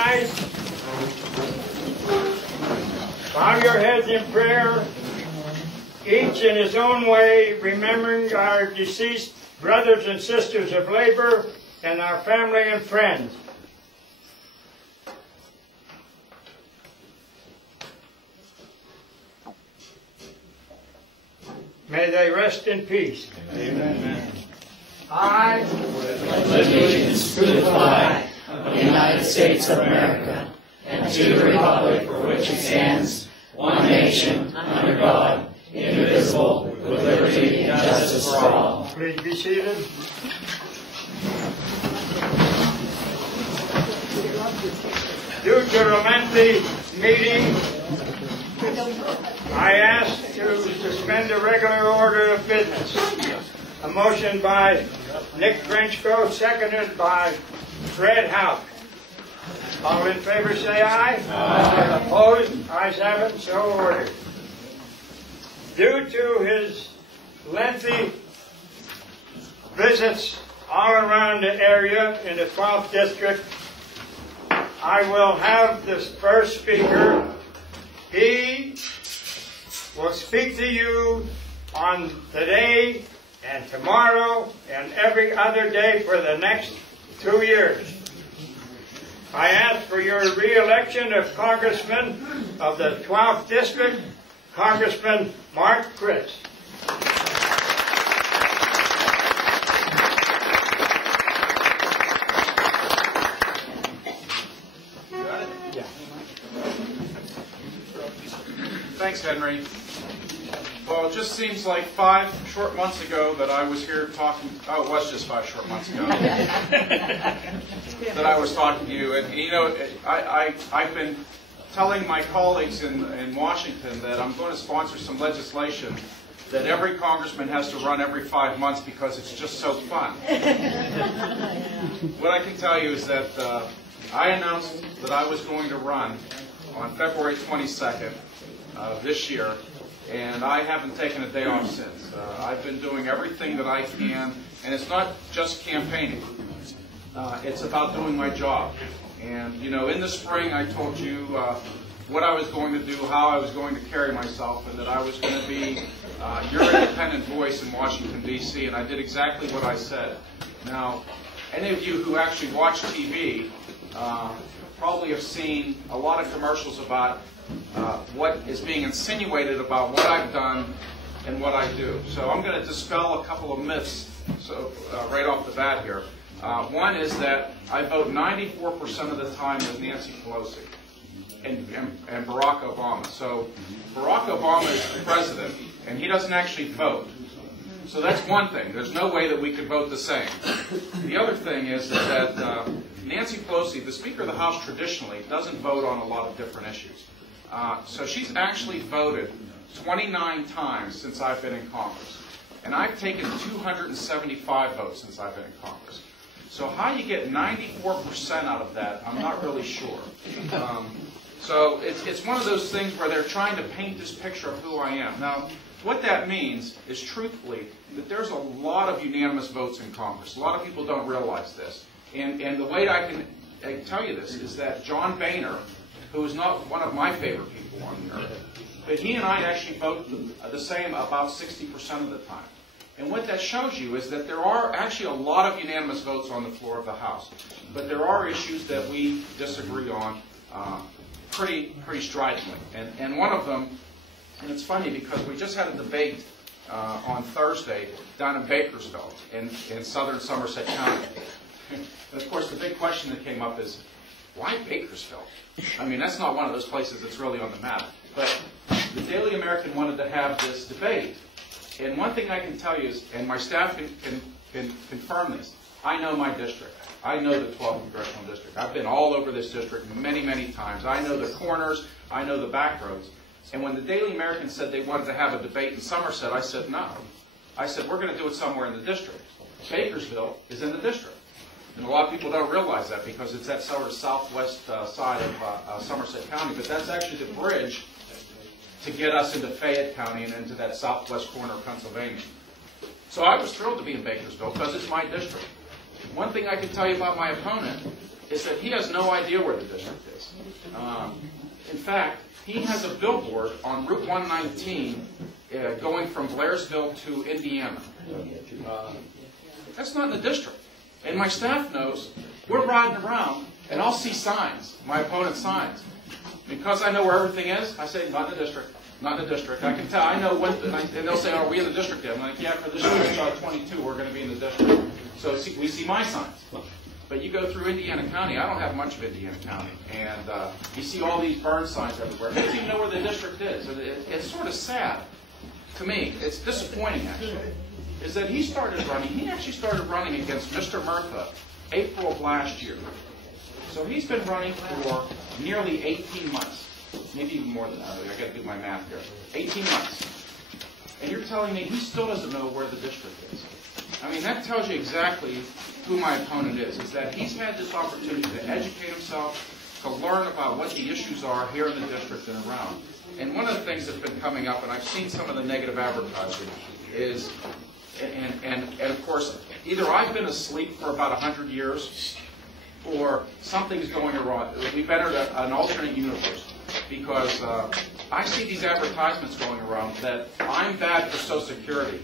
eyes. Bow your heads in prayer, each in his own way, remembering our deceased brothers and sisters of labor and our family and friends. May they rest in peace. Amen. I pledge allegiance to the flag of the United States of America and to the republic for which it stands, one nation, under God, indivisible, with liberty and justice for all. Please be seated. Due to the lengthy meeting, I ask to suspend the regular order of business. A motion by Nick Grinchko, seconded by Fred Houck. All in favor say aye. Aye. Opposed? Ayes have it, so ordered. Due to his lengthy visits all around the area in the 12th District, I will have this first speaker. He will speak to you on today and tomorrow and every other day for the next 2 years. I ask for your re-election of Congressman of the 12th District, Congressman Mark Criss. Thanks, Henry. Well, it just seems like 5 short months ago that I was here talking, oh, it was just 5 short months ago, that I was talking to you. And, you know, I've been telling my colleagues in Washington that I'm going to sponsor some legislation that every congressman has to run every 5 months because it's just so fun. What I can tell you is that I announced that I was going to run on February 22nd this year, and I haven't taken a day off since. I've been doing everything that I can, and it's not just campaigning. It's about doing my job. And, you know, in the spring I told you what I was going to do, how I was going to carry myself, and that I was going to be your independent voice in Washington, D.C., and I did exactly what I said. Now, any of you who actually watch TV probably have seen a lot of commercials about what is being insinuated about what I've done and what I do. So I'm going to dispel a couple of myths right off the bat here. One is that I vote 94% of the time with Nancy Pelosi and Barack Obama. So Barack Obama is the president, and he doesn't actually vote. So that's one thing. There's no way that we could vote the same. The other thing is that Nancy Pelosi, the Speaker of the House traditionally, doesn't vote on a lot of different issues. So she's actually voted 29 times since I've been in Congress. And I've taken 275 votes since I've been in Congress. So how you get 94% out of that, I'm not really sure. So it's one of those things where they're trying to paint this picture of who I am. Now, what that means is, truthfully, that there's a lot of unanimous votes in Congress. A lot of people don't realize this. And the way I can tell you this is that John Boehner, who is not one of my favorite people on the earth, but he and I actually vote the same about 60% of the time. And what that shows you is that there are actually a lot of unanimous votes on the floor of the House. But there are issues that we disagree on pretty stridently. And one of them, and it's funny because we just had a debate on Thursday down in Bakersfield in southern Somerset County. And of course the big question that came up is, why Bakersfield? I mean, that's not one of those places that's really on the map. But the Daily American wanted to have this debate. And one thing I can tell you is, and my staff can confirm this, I know my district. I know the 12th Congressional District. I've been all over this district many, many times. I know the corners. I know the back roads. And when the Daily American said they wanted to have a debate in Somerset, I said no. I said, we're going to do it somewhere in the district. Bakersfield is in the district. And a lot of people don't realize that because it's that sort of southwest side of Somerset County. But that's actually the bridge to get us into Fayette County and into that southwest corner of Pennsylvania. So I was thrilled to be in Bakersfield because it's my district. One thing I can tell you about my opponent is that he has no idea where the district is. In fact, he has a billboard on Route 119 going from Blairsville to Indiana. That's not in the district. And my staff knows we're riding around and I'll see signs, my opponent's signs. Because I know where everything is, I say, not in the district, not in the district. I can tell, I know when, and they'll say, are we in the district yet? I'm like, yeah, for this year, 22, we're going to be in the district. So we see my signs. But you go through Indiana County, I don't have much of Indiana County, and you see all these burn signs everywhere. He doesn't even know where the district is. It's sort of sad to me. It's disappointing, actually, is that he started running. He actually started running against Mr. Murtha April of last year. So he's been running for nearly 18 months, maybe even more than that. I've got to do my math here. 18 months. And you're telling me he still doesn't know where the district is. I mean, that tells you exactly who my opponent is that he's had this opportunity to educate himself, to learn about what the issues are here in the district and around. And one of the things that's been coming up, and I've seen some of the negative advertising, is, and of course, either I've been asleep for about 100 years, or something's going wrong. We've entered an alternate universe, because I see these advertisements going around that I'm bad for Social Security,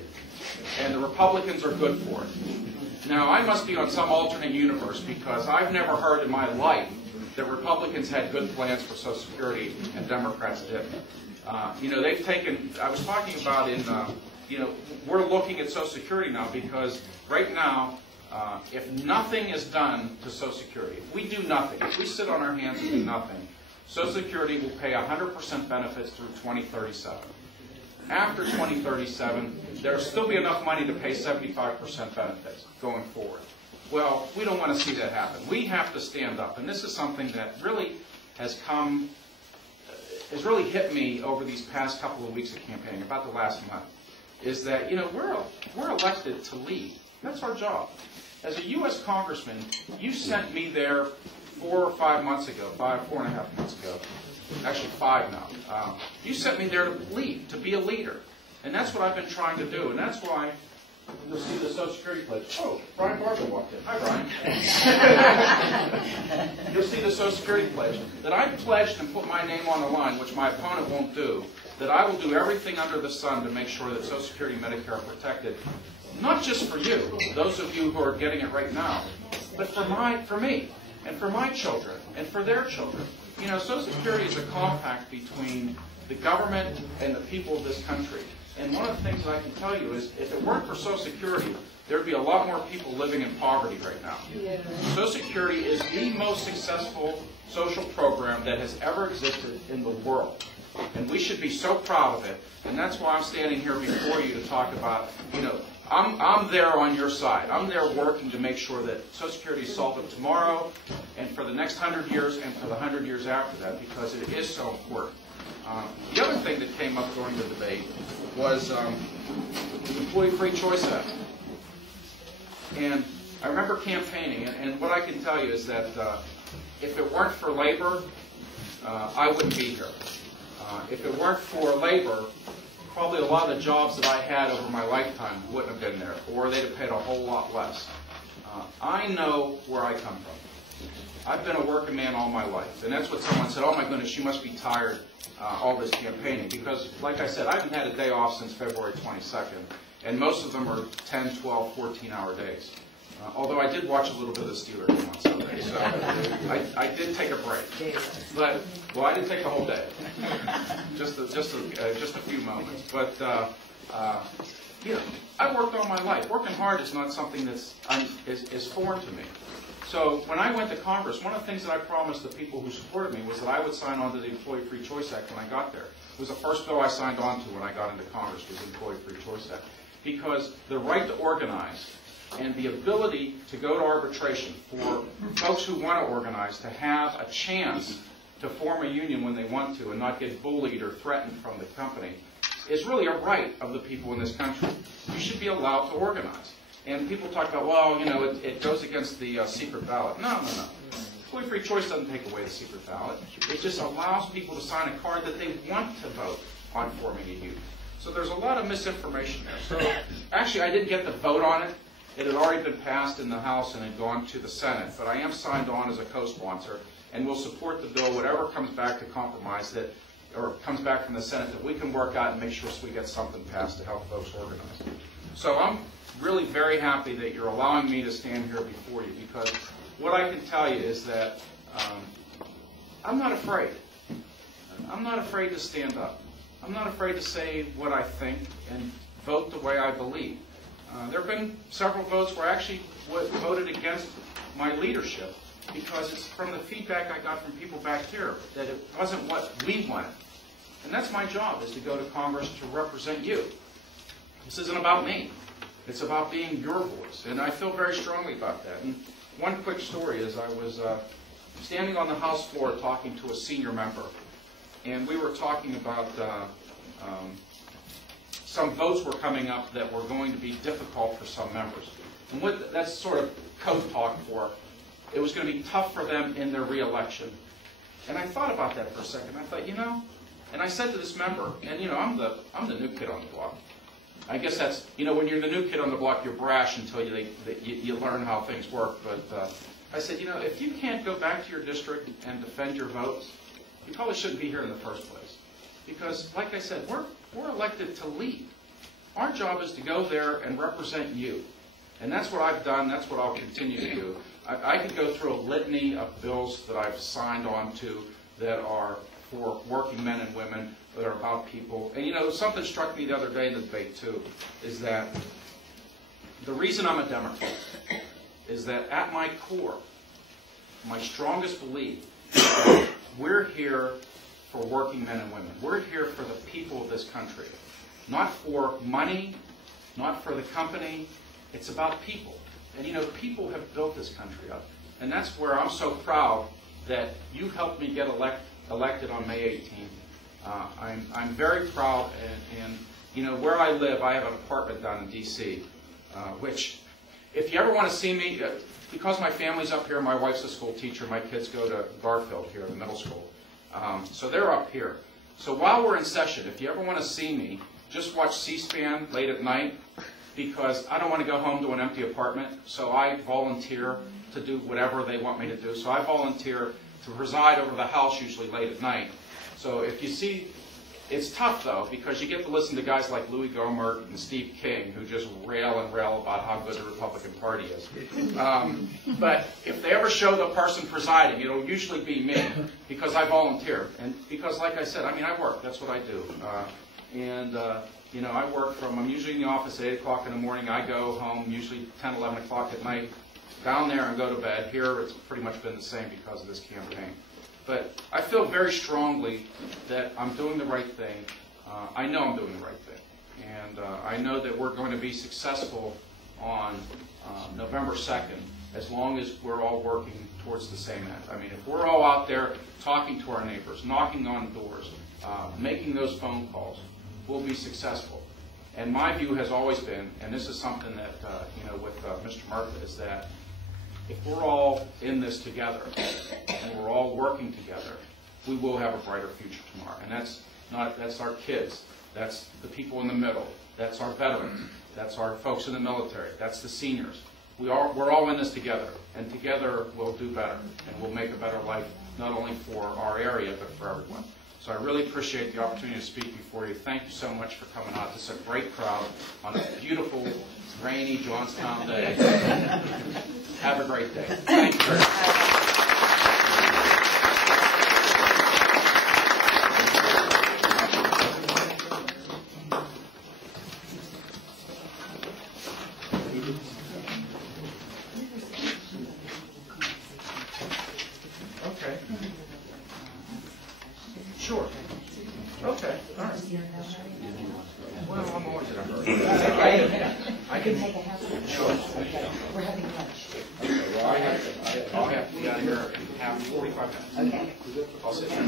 and the Republicans are good for it. Now, I must be on some alternate universe, because I've never heard in my life that Republicans had good plans for Social Security and Democrats didn't. You know, they've taken, I was talking about in, you know, we're looking at Social Security now, because right now, if nothing is done to Social Security, if we do nothing, if we sit on our hands and do nothing, Social Security will pay 100% benefits through 2037. After 2037, there'll still be enough money to pay 75% benefits going forward. Well, we don't want to see that happen. We have to stand up, and this is something that really has really hit me over these past couple of weeks of campaigning, about the last month, is that, you know, we're elected to lead. That's our job. As a U.S. congressman, you sent me there 4 or 5 months ago, 4.5 months ago, actually 5 now. You sent me there to lead, to be a leader. And that's what I've been trying to do. And that's why you'll see the Social Security pledge. Oh, Brian Barber walked in. Hi, Brian. You'll see the Social Security pledge. That I pledged and put my name on the line, which my opponent won't do, that I will do everything under the sun to make sure that Social Security and Medicare are protected. Not just for you, those of you who are getting it right now, but for me, and for my children, and for their children. You know, Social Security is a compact between the government and the people of this country. And one of the things that I can tell you is, if it weren't for Social Security, there would be a lot more people living in poverty right now. Yeah. Social Security is the most successful social program that has ever existed in the world. And we should be so proud of it. And that's why I'm standing here before you to talk about, you know, I'm there on your side. I'm there working to make sure that Social Security is solvent tomorrow and for the next 100 years and for the 100 years after that, because it is so important. The other thing that came up during the debate was the Employee Free Choice Act. And I remember campaigning, and what I can tell you is that if it weren't for labor, I wouldn't be here. If it weren't for labor, probably a lot of the jobs that I had over my lifetime wouldn't have been there, or they'd have paid a whole lot less. I know where I come from. I've been a working man all my life, and that's what someone said, oh my goodness, you must be tired all this campaigning, because like I said, I haven't had a day off since February 22nd, and most of them are 10, 12, 14-hour days. Although I did watch a little bit of the Steelers game on Sunday, so I did take a break. But, well, I didn't take the whole day, just a few moments. But, you know, I worked all my life. Working hard is not something that's is foreign to me. So when I went to Congress, one of the things that I promised the people who supported me was that I would sign on to the Employee Free Choice Act when I got there. It was the first bill I signed on to when I got into Congress, was the Employee Free Choice Act. Because the right to organize and the ability to go to arbitration for folks who want to organize, to have a chance to form a union when they want to and not get bullied or threatened from the company, is really a right of the people in this country. You should be allowed to organize. And people talk about, well, you know, it goes against the secret ballot. No, no, no. Employee Free Choice doesn't take away the secret ballot. It just allows people to sign a card that they want to vote on forming a union. So there's a lot of misinformation there. So actually, I didn't get to vote on it. It had already been passed in the House and had gone to the Senate, but I am signed on as a co-sponsor and will support the bill, whatever comes back to compromise that, or comes back from the Senate, that we can work out and make sure we get something passed to help folks organize. So I'm really very happy that you're allowing me to stand here before you, because what I can tell you is that I'm not afraid. I'm not afraid to stand up. I'm not afraid to say what I think and vote the way I believe. There have been several votes where I actually voted against my leadership because it's from the feedback I got from people back here that it wasn't what we wanted. And that's my job, is to go to Congress to represent you. This isn't about me. It's about being your voice. And I feel very strongly about that. And one quick story is I was standing on the House floor talking to a senior member. And we were talking about some votes were coming up that were going to be difficult for some members. And what that's sort of code talk for, it was going to be tough for them in their re-election. And I thought about that for a second. I thought, you know, and I said to this member, and you know, I'm the new kid on the block. I guess that's, you know, when you're the new kid on the block, you're brash until you learn how things work. But I said, you know, if you can't go back to your district and defend your votes, you probably shouldn't be here in the first place. Because, like I said, we're elected to lead. Our job is to go there and represent you. And that's what I've done. That's what I'll continue to do. I could go through a litany of bills that I've signed on to that are for working men and women, that are about people. And, you know, something struck me the other day in the debate, too, is that the reason I'm a Democrat is that at my core, my strongest belief is that we're here for working men and women. We're here for the people of this country. Not for money, not for the company. It's about people. And you know, people have built this country up. And that's where I'm so proud that you helped me get elected on May 18th. I'm very proud, and you know, where I live, I have an apartment down in D.C., which, if you ever want to see me, because my family's up here, my wife's a school teacher, my kids go to Garfield here, the middle school. So they're up here. So while we're in session, if you ever want to see me, just watch C-SPAN late at night, because I don't want to go home to an empty apartment, so I volunteer to do whatever they want me to do. So I volunteer to preside over the House usually late at night. So if you see, it's tough though, because you get to listen to guys like Louis Gohmert and Steve King, who just rail and rail about how good the Republican Party is. But if they ever show the person presiding, it'll usually be me, because I volunteer. And because, like I said, I mean, I work. That's what I do. You know, I work from, I'm usually in the office at 8 o'clock in the morning. I go home usually 10, 11 o'clock at night, down there and go to bed. Here, it's pretty much been the same because of this campaign. But I feel very strongly that I'm doing the right thing. I know I'm doing the right thing. And I know that we're going to be successful on November 2nd, as long as we're all working towards the same end. I mean, if we're all out there talking to our neighbors, knocking on doors, making those phone calls, we'll be successful. And my view has always been, and this is something that, you know, with Mr. Murtha, is that if we're all in this together and we're all working together, we will have a brighter future tomorrow. And that's our kids, that's the people in the middle, that's our veterans, that's our folks in the military, that's the seniors. We're all in this together, and together we'll do better, and we'll make a better life, not only for our area, but for everyone. So I really appreciate the opportunity to speak before you. Thank you so much for coming out. This is a great crowd on a beautiful, rainy Johnstown day. Have a great day. Thank you very much. Okay. Sure. Okay. All right. Well, I'm always in a hurry. I can take a half an hour. Sure. Okay. We're having lunch. Okay. Well, I'll have to be out here in 45 minutes. Okay. I'll sit there.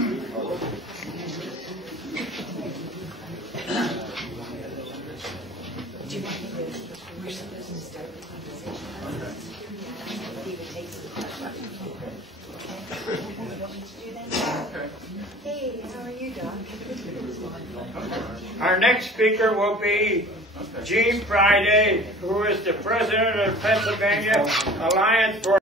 Do you want me to, we're supposed to start the conversation? Okay. He would take some questions. Okay. You want me to do that? Okay. Hey, how are you, Doc? Our next speaker will be Okay. Gene Friday, who is the president of the Pennsylvania Alliance for